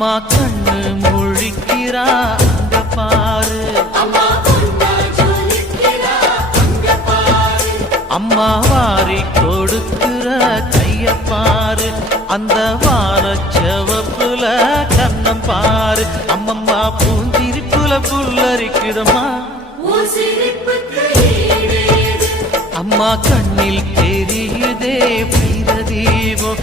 அம்மா கண்ணு முழிக்கிறா அங்க பாரு, அம்மா வாரி கொடுக்கிற கைய பாரு, அந்த வானச்சவப்புல கண்ணம் பாரு. அம்மம்மா பூஞ்சிரிப்புல புல்லரிக்குதம்மா, அம்மா கண்ணில் தெரியுதே பிரதீபம்.